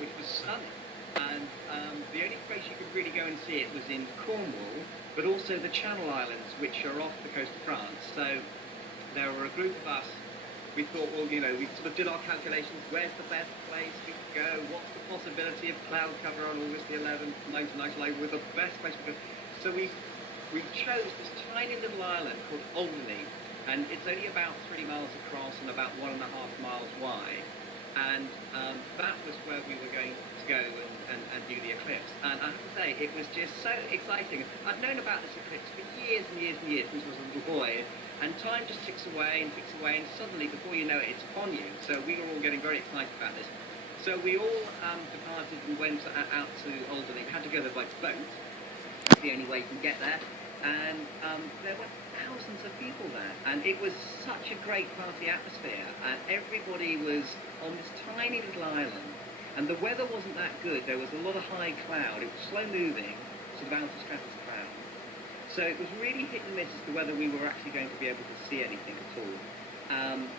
which was stunning. And the only place you could really go and see it was in Cornwall, but also the Channel Islands, which are off the coast of France. So there were a group of us. We thought, well, you know, we sort of did our calculations. Where's the best place we could go? What's the possibility of cloud cover on August the 11th, 1999, with the best place we could? So we chose this tiny little island called Alderney, and it's only about 3 miles across and about 1.5 miles wide. And that was where we were going to go and do the eclipse. And I have to say, it was just so exciting. I've known about this eclipse for years and years and years since I was a little boy. And time just ticks away, and suddenly, before you know it, it's upon you. So we were all getting very excited about this. So we all departed and went out to Alderney. We had to go there by boat. That's the only way you can get there. And there were thousands of people there. And it was such a great party atmosphere. And everybody was on this tiny little island. And the weather wasn't that good. There was a lot of high cloud. It was slow moving, sort of altostratus cloud. So it was really hit and miss as to whether we were actually going to be able to see anything at all.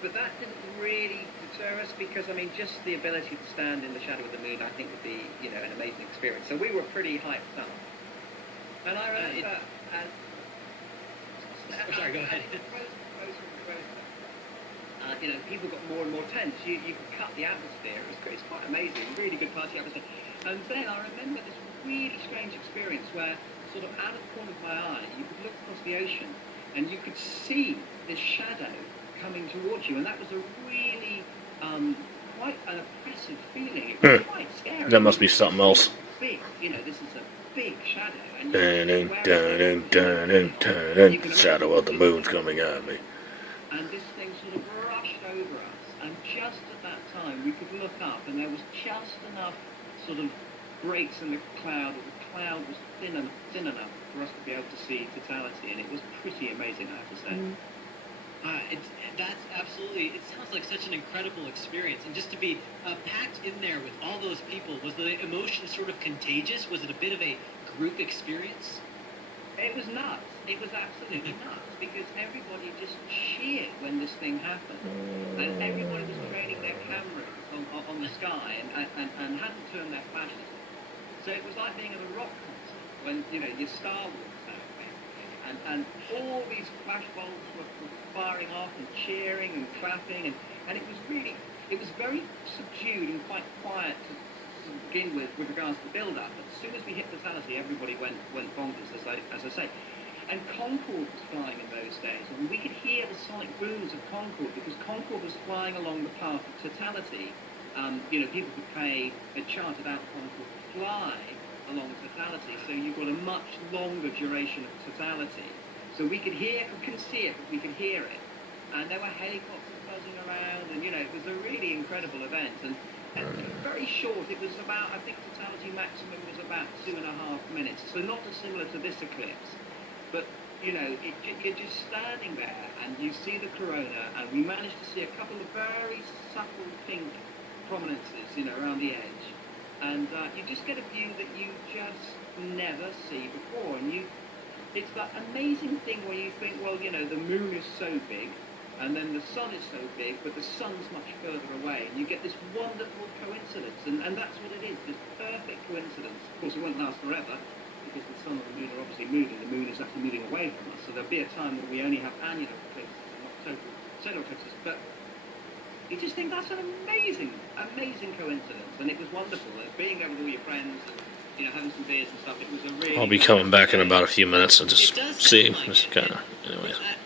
But that didn't really deter us because, I mean, just the ability to stand in the shadow of the moon, I think would be, you know, an amazing experience. So we were pretty hyped up. And I remember... sorry, go ahead. You know, people got more and more tense. You could cut the atmosphere. It's quite amazing. Really good party atmosphere. And then I remember this really strange experience where, sort of out of the corner of my eye, you could look across the ocean and you could see this shadow coming towards you, and that was a really quite an oppressive feeling. It was quite scary. That must be something else. Big, you know, this is a big shadow. And the shadow of the moon's coming at me. And this thing sort of rushed over us, and just at that time we could look up, and there was just enough sort of breaks in the cloud, or the cloud was thin enough for us to be able to see totality, and it was pretty amazing, I have to say. That's absolutely, it sounds like such an incredible experience, and just to be packed in there with all those people, was the emotion sort of contagious? Was it a bit of a group experience? It was nuts. It was absolutely nuts, because everybody just cheered when this thing happened, and everybody was training their cameras on the sky and hadn't turned their flashes. So it was like being at a rock concert when, you know, your Star Wars out, basically. And all these flashbulbs were firing off and cheering and clapping. And it was really, it was very subdued and quite quiet to begin with regards to the build-up. But as soon as we hit totality, everybody went bonkers, as I say. And Concorde was flying in those days. And we could hear the sonic booms of Concorde because Concorde was flying along the path of totality. You know, people could pay, they chartered out Concorde to fly along totality, so you've got a much longer duration of totality. So we could hear, we couldn't see it, but we could hear it. And there were helicopters buzzing around, and, you know, it was a really incredible event. And very short, it was about, I think totality maximum was about 2.5 minutes, so not dissimilar to this eclipse. But, you know, you're just standing there, and you see the corona, and we managed to see a couple of very subtle pink prominences, you know, around the edge, and you just get a view that you just never see before, and it's that amazing thing where you think, well, you know, the moon is so big, and then the sun is so big, but the sun's much further away, and you get this wonderful coincidence, and that's what it is, this perfect coincidence. Of course, it won't last forever, because the sun and the moon are obviously moving, the moon is actually moving away from us, so there'll be a time when we only have annular eclipses and not total solar eclipses, but you just think that's an amazing coincidence, and it was wonderful. Being there with all your friends, and, you know, having some beers and stuff, it was a really... I'll be coming back in about a few minutes and just see. Just kind of